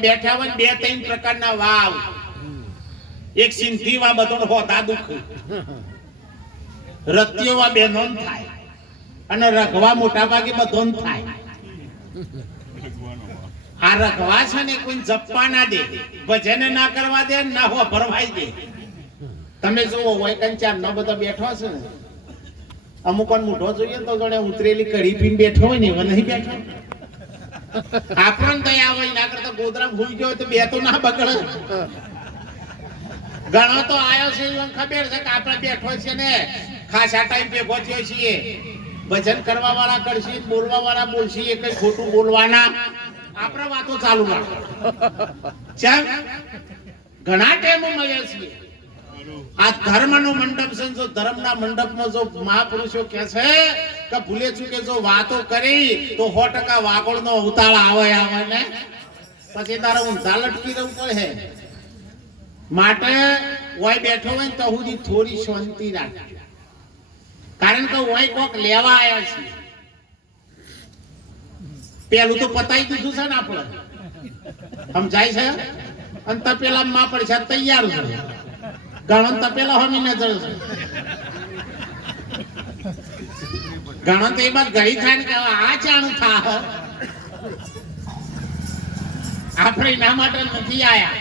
બેઠા હોય બે, ત્રણ પ્રકારના વાવ. એક સિંધી વા બધો હોતા દુખ. રત્યો વા બેનો થાય. અને રઘવા મોટા ભાગે બધો થાય. આ રઘવા છે ને કોઈ જપવા ના દે. ભજન ના કરવા દે, ના હો ભરવાઈ દે. તમે જુઓ હોય કંચાર ન બધા બેઠો છે ને. અમુક મોઢો જોઈએ તો જોડે ઉતરેલી કઢી પીને બેઠો હોય ને, એવા નહીં બેઠો. આપણને દયા હોય ના કરતા ગોદરા ભૂઈ ગયો તો બે તો ના બગડે. ઘણો તો આવ્યો છે ખબર છે કે આપણે બેઠો છે ને, ખાસા ટાઈમ ભેગો થયો છીએ. ભજન કરવા વાળા કરશે બોલવા વાળા બોલશે, એ કઈ ખોટું બોલવાના. આપણે વાતો ચાલુ રાખો. ઘણા ટાઈમો મળ્યા છીએ. આ ધર્મનો મંડપ છે જો ધર્મના મંડપમાં જો મહાપુરુષો કે છે કે ભૂલે ચૂકે જો વાતો કરી, તો સો ટકા વાગોળનો ઉતાળ આવે આવે ને પછી તારે ઊંધા લટકી રહેવું પડે માટે ઓય બેઠો હોય તો સુધી થોડી શાંતિ રાખ કારણ કે ઓય કોક લેવા આયા છે. પેલું તો પતાઈ દીધું છે ને આપણે. સમજાય છે? અને પેલા માં છે, તૈયાર છે. ઘણો તપેલા હોમી છે ઘણો તો એ બાદ ગઈ થાય ને કે આ ચાણું થા આપણે એના માટે નથી આયા.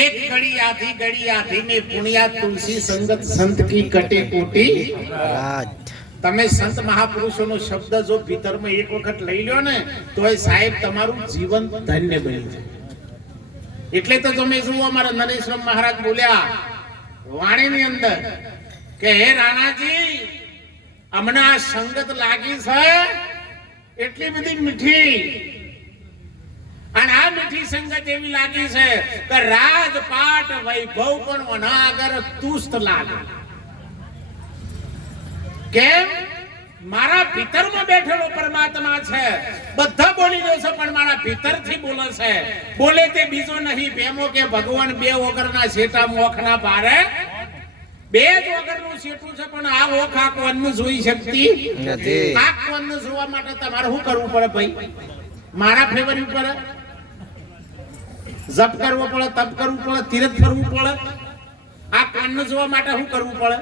એક ઘડી આધી ઘડી આધી ને પુણ્યા તુલસી સંગત સંત કી કટે કોટી. તમે સંત મહાપુરુષોનો શબ્દ જો ભીતરમાં એક વખત લઈ લ્યો ને તો એ સાહેબ તમારું જીવન ધન્ય બની જાય. એટલે તો તમે જુઓ અમારા નરેશ્વર મહારાજ બોલ્યા, વાણીની અંદર કે હે રાણાજી, અમને આ સંગત લાગી છે એટલી બધી મીઠી. અને આ મીઠી સંગત એવી લાગી છે કે રાજપાટ વૈભવ પણ ઓના આગળ તુસ્ત લાગે. કેમ? મારા ભીતરમાં બેઠેલો પરમાત્મા છે. બધા બોલી રહ્યો છે પણ મારા ભીતરથી બોલે છે. બોલે તે બીજો નહીં પ્રેમો કે ભગવાન બે વગરના શેટા મોખના પારે બે જ વગરનું શેઠું છે પણ આ ઓખ આ કોનનું જોઈ શકતી? નથી. આ કોનનું જોવા માટે તમારે શું કરવું પડે ભાઈ? મારા ફેવર ઉપર. જપ કરવો પડે તપ કરવું પડે તીરથ ફરવું પડે. આ કાનને જોવા માટે શું કરવું પડે?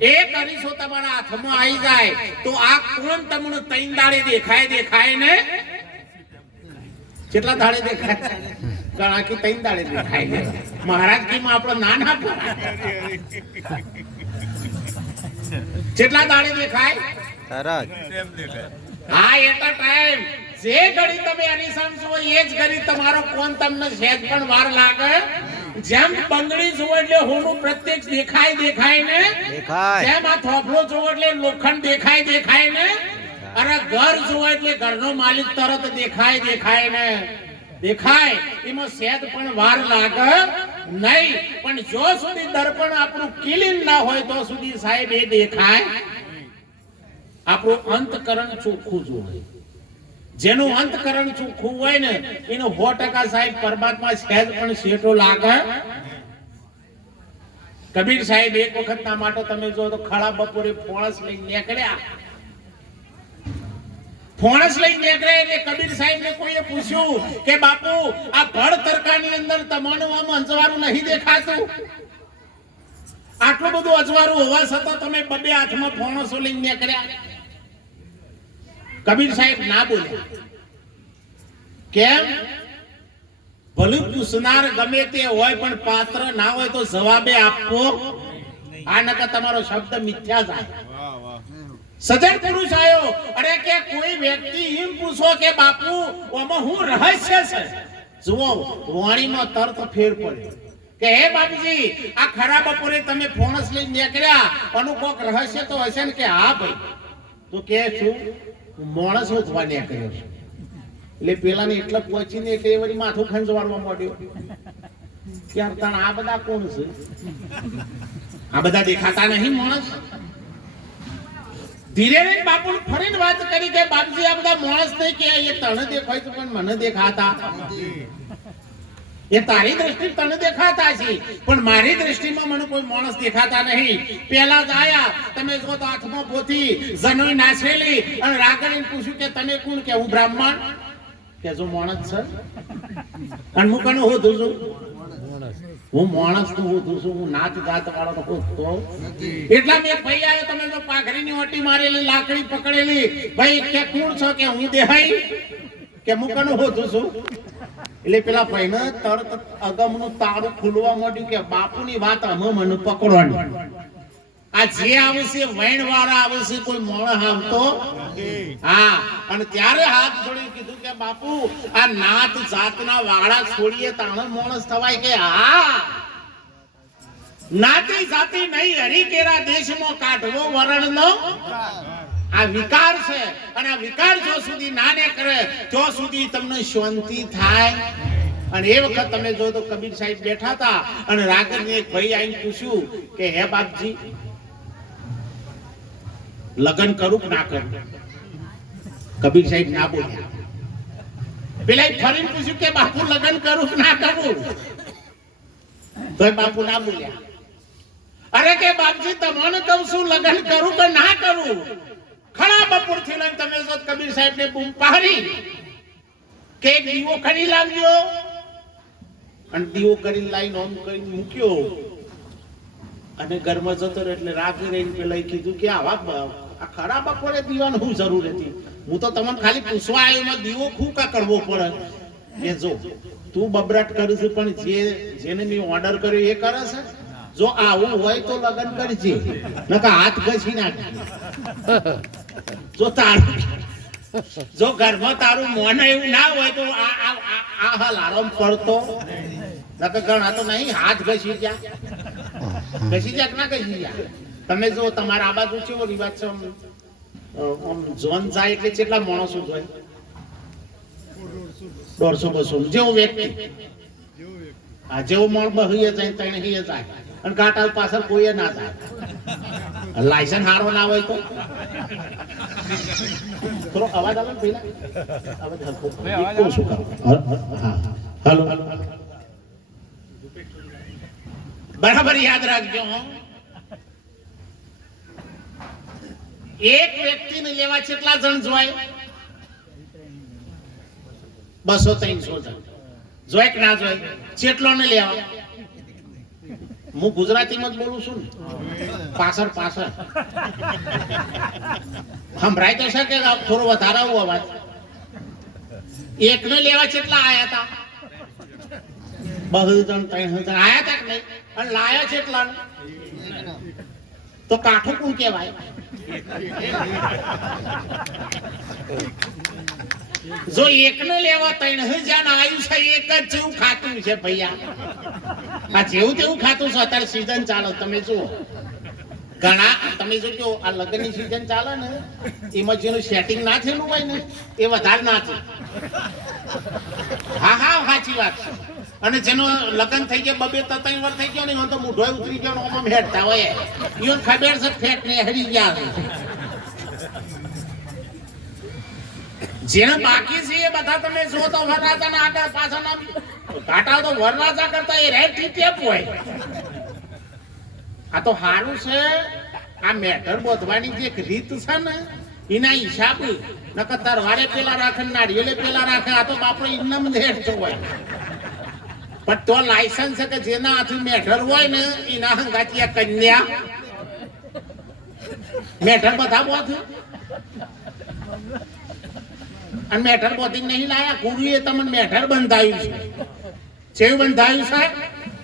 એ અરીસો તમારા હાથમાં આવી જાય તો આ કોણ તમને તૈન દાડે દેખાય દેખાય ને? કેટલા દાડે દેખાય? ઘણા કે તૈન દાડે દેખાય ને. મહારાજ કી માં આપણો ના ના કેટલા દાડે દેખાય? તરત હા એટલા ટાઈમ જે ઘડી તમે એની છો એ જ ઘડી તમારો કોણ તમને સહેજ પણ વાર લાગે. જેમ બંગડી જુઓ એટલે હોનું પ્રત્યક્ષ દેખાય દેખાય ને? દેખાય. જેમ આ થોભલો જુઓ એટલે લોખંડ દેખાય દેખાય ને? અરે ઘર જુઓ એટલે ઘરનો માલિક તરત દેખાય દેખાય ને? દેખાય. એમાં સેદ પણ વાર લાગે નહીં. પણ જો સુધી દર્પણ આપણું કિલીન ના હોય તો સુધી સાહેબ એ દેખાય. આપણું અંતકરણ ચોખ્ખું જોઈએ જેનું અંતકરણ ચોખ્ખું હોય ને, એનો સો ટકા સાહેબ પરમાત્મા સહેજ પણ શેઠો લાગે. કબીર સાહેબ, એક વખત ના માટે તમે જો તો ખાડા બપોરે ફોણસ લઈ નીકળ્યા. ફોણસ લઈ નીકળ્યા એટલે કબીર સાહેબ ને કોઈએ પૂછ્યું કે, બાપુ, આ ભળ તરકાની અંદર તમારું આમ અંજવારું નહીં દેખાતું? આટલું બધું અજવારું હોવા છતાં તમે બબે હાથમાં ફોણસો લઈ નીકળ્યા. કબીર સાહેબ ના બોલે. કેમ? ભલે પૂછનાર ગમે તે હોય, પણ પાત્ર ના હોય તો જવાબે આપવો. આ નકર તમારો શબ્દ મિથ્યા જાય. સજ્જન પુરુષ આવ્યો અરે કે કોઈ વ્યક્તિ એમ પૂછો કે, બાપુ, આમાં હું રહસ્ય છે? જુઓ, વાણીમાં તર્ક ફેર પડે કે, હે બાપુજી, આ ખરા બપોરે તમે ફોણસ લઈને નીકળ્યા. અનુ કોક રહસ્ય તો હશે ને કે, હા ભાઈ. તો કે શું? માણસ ઉઠવા નીકળ્યો છું. એટલે પેલાને એટલે પહોંચીને એટલે વળી માથું ખંજવાડવા માંડ્યો. ત્યાર યાર તાણ આ બધા કોણ છે? આ બધા દેખાતા નહીં માણસ? ધીરે રહીને બાપુ ફરીને વાત કરી કે બાપજી, આ બધા માણસ નહીં કે એ તને દેખાય છે પણ મને દેખાતા. એ તારી દ્રષ્ટિ તને દેખાતા છે. પણ મારી દ્રષ્ટિમાં મને કોઈ માણસ દેખાતા નહીં. પેલા જ તમે જો તો હાથમાં પોથી જનોઈ નાસેલી અને રાગડીને પૂછ્યું કે તમે કોણ? કે હું બ્રાહ્મણ? કે જો માણસ છે? અને હું કને હોધું છું? હું માણસનું હોધું છું, હું નાચ જાત વાળો હોધતો એટલા મેં ભાઈ આવ્યો તમે જો પાઘડીની ઓટી મારેલી, લાકડી પકડેલી, ભાઈ કે કોણ છો કે હું દેહાઈ? કે હું કને હોધું છું? એટલે પેલા ભાઈને તરત અગમનું તારું ખુલવા માંડ્યું કે બાપુની વાત અમે મને પકડવાની. આ જે આવશે વૈણ વાળા આવશે, કોઈ મોણ આવતો હા, અને ત્યારે હાથ જોડી કીધું કે બાપુ, આ નાત જાતના વાળા છોડીએ તાણે મોણસ થવાય કે હા. નાતી જાતી નહીં, હરિકેરા દેશમાં કાઢવો વરણનો આ વિકાર છે. અને આ વિકાર જો સુધી ના ને કરે, તો સુધી તમને શાંતિ થાય. અને એ વખત તમે જો તો કબીર સાહેબ બેઠા હતા અને રાગરને એક ભાઈ આવીને પૂછ્યું કે, હે બાપજી, લગ્ન કરું કે ના કરું? કબીર સાહેબ ના બોલ્યા. પેલા ફરીને પૂછ્યું કે, બાપુ, લગ્ન કરું કે ના કરું? તો બાપુ ના બોલ્યા. અરે કે બાપજી, તમને કહું છું, લગ્ન કરું કે ના કરું? ખરા બપોરથી લઈને તમે જો કબીર સાહેબ ને બૂમ પાડી કે દીવો ખરી લાવજો. અને દીવો કરીને લાઈન ઓન કરીને મૂક્યો. અને ઘરમાં જતો રહ્યો એટલે રાખી રહીને પેલા કીધું કે આવા બ- આ ખરા બપોરે દીવાનું શું જરૂર હતી. હું તો તમને ખાલી પૂછવા આવ્યો દીવો ખૂબ કા કરવો પડે. કે જો, તું બબરાટ કરું છું, પણ જે જેને મેં ઓર્ડર કર્યો એ કરે છે? જો આવું હોય તો લગ્ન કરજે. નકા હાથ ઘસી નાખજે. જો તારું જો ઘરમાં તારું મોન એવું ના હોય તો આ આ હાલ આરામ પડતો નકર ઘણા તો નહીં હાથ ઘસી ગયા. ઘસી કે ના ઘસી ગયા? તમે જો તમારા આ બાજુ કેવો રિવાજ છે આમ, જોન જાય એટલે કેટલા માણસો જોય? દોઢસો બસો. જેવો વ્યક્તિ. આ જેવો મળ બહીએ જાય તેને હીએ જાય. અને કાંટા પાછળ કોઈએ ના થાય. લાયસન્સ હારો ના હોય તો? થોડો અવાજ આવે પેલા? અવાજ હલકો. શું કરો? હ- હાલો. બરાબર યાદ રાખજો. એક વ્યક્તિને લેવા કેટલા જણ જોવાય બસો ત્રણસો જણ. જોય કે ના જોય? ચેટલો ને લેવા. હું ગુજરાતીમાં જ બોલું છું ને. પાછળ પાછળ. સંભળાય તો છે કે થોડો વધારે આવું અવાજ. એકને લેવા કેટલા આયા હતા? બહુ જણ ત્રણ જણ આયા હતા કે નહીં? અને લાયા છે એટલા તો કાઠું કોણ કહેવાય? જો એકને લેવા ત્રણ હજાર આવ્યું છે, એક જ જેવું ખાતું છે ભૈયા. આ જેવું તેવું ખાતું છે, અત્યારે સીઝન ચાલે. તમે જુઓ. ઘણા, તમે જોજો આ લગ્નની સિઝન ચાલે ને, એમાં જેનું સેટિંગ ના થયેલું હોય ને, એ વધારે ના થાય. હા હા, સાચી વાત છે. અને જેનો લગ્ન થઈ ગયા, બબે ત્રણ વાર થઈ ગયો ને, એમાં તો મૂઢોય ઉતરી ગયો ને ઓમાં હેડતા હોય. ઈવન ખબર છે ફેટ ને હરી ગયા જેના બાકી છે, એ બધા તમે જો તો ના આગળ પાછળના ઘાટા તો વરરાજા કરતા એ રેટથી ટેપ હોય? આ તો સારું છે. આ મેટર બોધવાની જે એક રીત છે ને, એના હિસાબે, નકર તરવારે પેલા રાખે ને નાળિયેરે પેલા રાખે, આ તો બાપડો ઇન્નમ હેઠતો હોય. પણ તો લાયસન્સ કે જેના હાથે મેઢર હોય ને, એના હંગાતી કન્યા. મેઢર બધા બોધ. અને મેઢર બોધી નહીં લાયા, ગુરુએ તમને મેઢર બંધાયું છે. જેવું બંધાયું છે?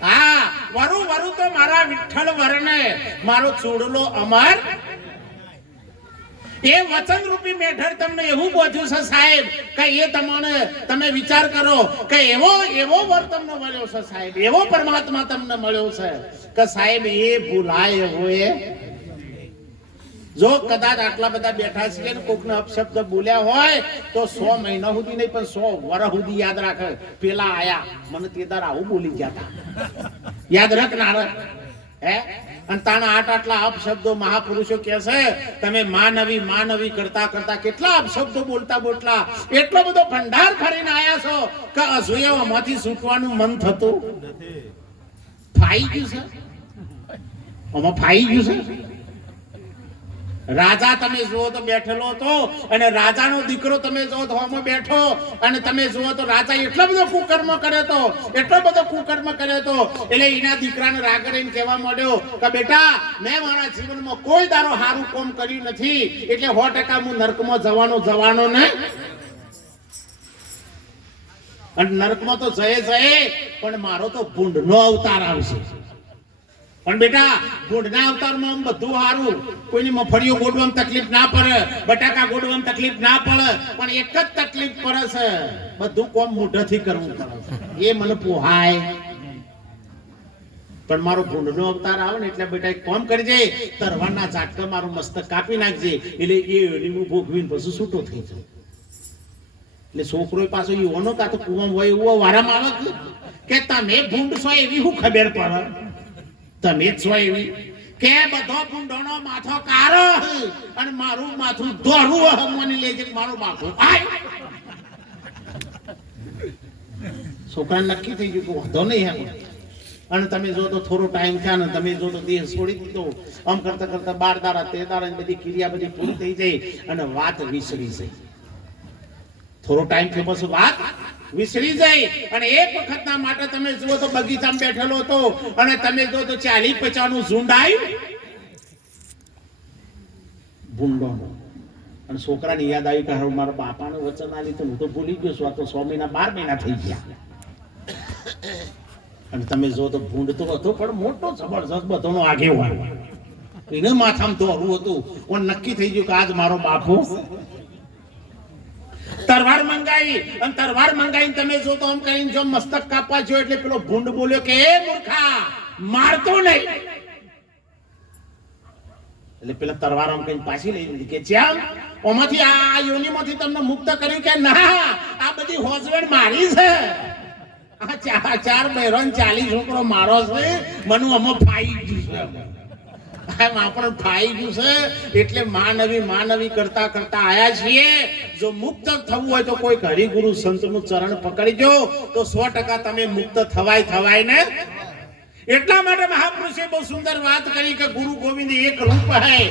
હા, વરુ વરુ તો મારા વિઠ્ઠલ વરને મારો ચૂડલો અમર. એ વચન રૂપી મેઢર તમને એવું બોધ્યું છે, સાહેબ, કે એ તમને, તમે વિચાર કરો કે એવો એવો વર તમને મળ્યો છે, સાહેબ. એવો પરમાત્મા તમને મળ્યો છે કે સાહેબ, એ ભૂલાય હોય. જો કદાચ આટલા બધા બેઠા છે ને કોકને અપશબ્દ બોલ્યા હોય, તો સો મહિના સુધી નહીં, પણ સો વર્ષ સુધી યાદ રાખે. પેલા આયા, મને તે આવું બોલી ગયા હતા યાદ રાખ ના રાખ હે? અને તાણા આટ આટલા અપશબ્દો મહાપુરુષો કે છે, તમે માનવી માનવી કરતા કરતા કેટલા અપશબ્દો બોલતા બોલતા એટલો બધો ભંડાર ફરીને આયા છો કે અસૂયાઓમાંથી છૂટવાનું મન થતું. ફાઈ ગયું છે? આમાં ફાઈ ગયું છે? રાજા તમે જુઓ તો બેઠેલો હતો અને રાજાનો દીકરો તમે જુઓ તો બેઠો અને તમે જુઓ તો રાજા એટલો બધો કુકર્મ કર્યો હતો એટલો બધો કુકર્મ કર્યો હતો એટલે એના દીકરાને રાગ રહીને કહેવા માંડ્યો કે બેટા, મેં મારા જીવનમાં કોઈ દારો સારું કોમ કર્યું નથી, એટલે સો ટકા હું નર્કમાં જવાનો જવાનો ને અને નર્કમાં તો જય જય, પણ મારો તો ભૂંડનો અવતાર આવશે. પણ બેટા, ગોડના અવતારમાં બધું સારું. કોઈની મફળીઓ ગોડવામાં તકલીફ ના પડે, બટાકા ગોડવામાં તકલીફ ના પડે, પણ એક જ તકલીફ પડે છે. બધું કોમ મોઢેથી કરવું એ મને પોહાય. પણ મારો ભૂંડનો અવતાર આવે ને એટલે બેટા એક કામ કરજે તરવાના ઝાટકા મારું મસ્તક કાપી નાખજે. એટલે એ એની ભોગવીને પછી છૂટો થઈ જાય. એટલે છોકરો પાછો યુવાનો કાં તો કુવામાં હોય એવો વારામાં આવે કે તમે ભૂંડ છો એવી હું ખબર પડે? તમે જ છો એવી. કે બધો ભૂંડોનો માથો કારો અને મારું માથું દોરું મને લેજે મારું માથું આય છોકરા નક્કી થઈ ગયું કે વાંધો નહીં એમ. અને તમે જો તો થોડો ટાઈમ થયા ને તમે જો તો દેહ છોડી દીધો. આમ કરતા કરતા બાર દારા તે દારા બધી ક્રિયા બધી પૂરી થઈ જાય અને વાત વિસરી જાય. થોડો ટાઈમ થયો પછી વાત વિસરી જાય. અને એક વખતના માટે તમે જુઓ તો બગીચામાં બેઠેલો હતો. અને તમે જો તો ચાલી પચાનું ઝુંડ આવ્યું ભૂંડોનો અને છોકરાને યાદ આવી કે હવે મારા બાપાનું વચન આ તો હું તો ભૂલી ગયો છું. આ તો સો મહિના, બાર મહિના થઈ ગયા. અને તમે જો તો ભૂંડ તો હતો, પણ મોટો જબરજસ્ત બધોનો આગેવાન. એને માથામાં દોરું હતું. પણ નક્કી થઈ ગયું કે આજ મારો બાપુ તરવાર મંગાઈ અને તરવાર મંગાઈને તમે જો તો આમ કરીને જો મસ્તક કાપવા જો એટલે પેલો ભૂંડ બોલ્યો કે, એ મૂર્ખા, મારતો નહીં. એટલે પેલા તરવાર આમ કઈ પાછી લઈ લીધી કે, જ્યાં ઓમાંથી આ યોનીમાંથી તમને મુક્ત કર્યું કે ના, આ બધી હોજવેડ મારી છે. આ ચાર ચાર બહેરો ને ચાલીસ છોકરો મારો છે, મનુ આમાં ફાઈ ગયું છે. આમ આપણે ફાઈ છે, એટલે માનવી માનવી કરતા કરતા આયા છીએ. જો મુક્ત થવું હોય તો કોઈ હરિગુરુ સંતનું ચરણ પકડીજો, તો સો ટકા તમે મુક્ત થવાય થવાય ને. એટલા માટે મહાપુરુષે બહુ સુંદર વાત કરી કે ગુરુ ગોવિંદ એક રૂપ હૈ